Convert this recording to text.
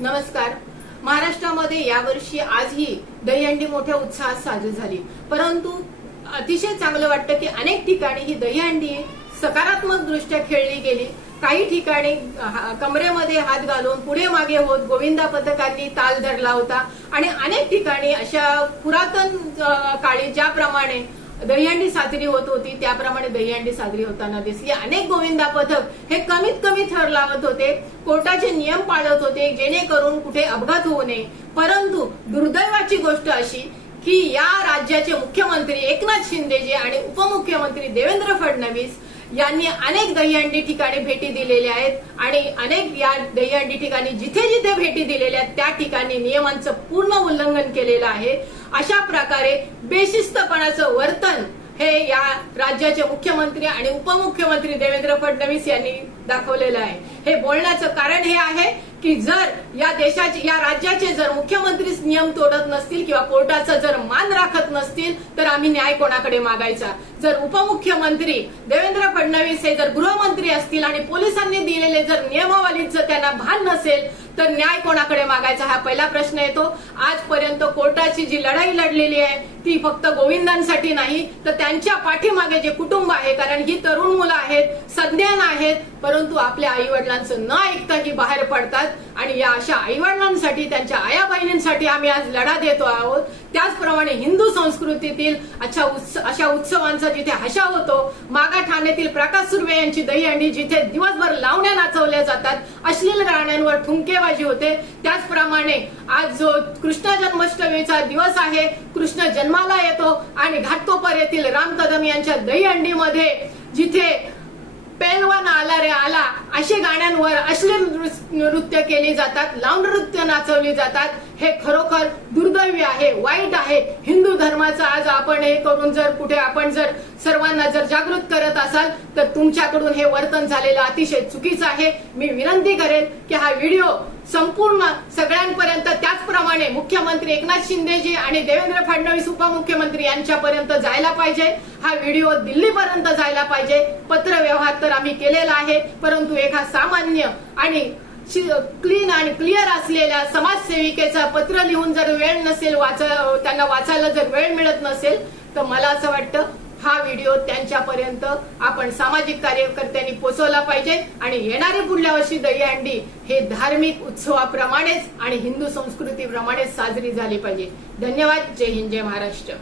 नमस्कार. महाराष्ट्रामध्ये यावर्षी आजही दहीहंडी मोठ्या उत्साहात साजरी झाली. परंतु अतिशय चांगलं वाटतं की अनेक ठिकाणी ही दहीहंडी सकारात्मक दृष्ट्या खेळली गेली. काही ठिकाणी कमरेमध्ये हात घालून पुढे मागे होत गोविंदा पथकांनी ताल धरला होता. आणि अनेक ठिकाणी अशा पुरातन काळी ज्याप्रमाणे दहीहंडी साजरी होत होती त्याप्रमाणे दहीहंडी साजरी होताना दिसली. अनेक गोविंदा पथक हे कमीत कमी थर लावत होते कोर्टाचे नियम पाळत होते जेणेकरून कुठे अपघात होऊ नये. परंतु दुर्दैवाची गोष्ट अशी की या राज्याचे मुख्यमंत्री एकनाथ शिंदेजी आणि उपमुख्यमंत्री देवेंद्र फडणवीस यांनी अनेक दहीहंडी ठिकाणी भेटी दिलेल्या आहेत आणि अनेक या दहीहंडी ठिकाणी जिथे जिथे भेटी दिलेल्या आहेत त्या ठिकाणी नियमांचं पूर्ण उल्लंघन केलेलं आहे. अशा प्रकारे बेशिस्तपणाचं वर्तन हे या राज्याचे मुख्यमंत्री आणि उपमुख्यमंत्री देवेंद्र फडणवीस यांनी दाखवलेलं आहे. हे बोलण्याचं कारण हे आहे की जर या देशाचे या राज्याचे जर मुख्यमंत्रीच नियम तोडत नसतील किंवा कोर्टाचा जर मान राखत नसतील तर आम्ही न्याय कोणाकडे मागायचा? जर उपमुख्यमंत्री देवेंद्र फडणवीस हे जर गृहमंत्री असतील आणि पोलिसांनी दिलेले जर नियमावलीचं त्यांना भान नसेल तर न्याय कोणाकडे मागायचा हा पहिला प्रश्न येतो. आजपर्यंत कोर्टाची जी लढाई लढलेली आहे ती फक्त गोविंदांसाठी नाही तर त्यांच्या पाठीमागे जे कुटुंब आहे कारण ही तरुण मुलं आहेत परंतु आपल्या आई वडिलांचं न ऐकता ही बाहेर पडतात आणि या अशा आई वडिलांसाठी त्यांच्या आया बहिणींसाठी आम्ही आज लढा देतो आहोत. त्याचप्रमाणे हिंदू संस्कृतीतील अशा उत्स- अशा उत्सवांचा जिथे हशा होतो मागा ठाण्यातील प्रकाश सुर्वे यांची दहीहंडी जिथे दिवसभर लावण्या नाचवल्या जातात अश्लील गाण्यांवर ठुमकेबाजी होते. त्याचप्रमाणे आज जो कृष्ण जन्माष्टमीचा दिवस आहे कृष्ण जन्माला येतो आणि घाटकोपर येथील राम कदम यांच्या दहीहंडीमध्ये जिथे पेलवान आला रे आला. असे गाण्यांवर अश्लील नृत्य केली जातात लावण नृत्य नाचवली जातात. हे खरोखर दुर्दैवी आहे वाईट आहे. हिंदू धर्माचं आज आपण हे करून जर कुठे आपण जर सर्वांना जर जागृत करत असाल तर तुमच्याकडून हे वर्तन झालेलं अतिशय चुकीचं आहे. मी विनंती करेन की हा व्हिडिओ संपूर्ण सगळ्यांपर्यंत त्याचप्रमाणे मुख्यमंत्री एकनाथ शिंदेजी आणि देवेंद्र फडणवीस उपमुख्यमंत्री यांच्यापर्यंत जायला पाहिजे. हा व्हिडिओ दिल्लीपर्यंत जायला पाहिजे. पत्र व्यवहार तर आम्ही केलेला आहे परंतु एका सामान्य आणि क्लीन आणि क्लिअर असलेल्या समाजसेविकेचा पत्र लिहून जर वेळ नसेल वाच त्यांना वाचायला जर वेळ मिळत नसेल तर मला असं वाटतं हा व्हिडिओ त्यांच्यापर्यंत आपण सामाजिक कार्यकर्त्यांनी पोचवला पाहिजे आणि येणारे पुढल्या वर्षी दहीहंडी हे धार्मिक उत्सवाप्रमाणेच आणि हिंदू संस्कृतीप्रमाणेच साजरी झाली पाहिजे. धन्यवाद. जय हिंद जय महाराष्ट्र.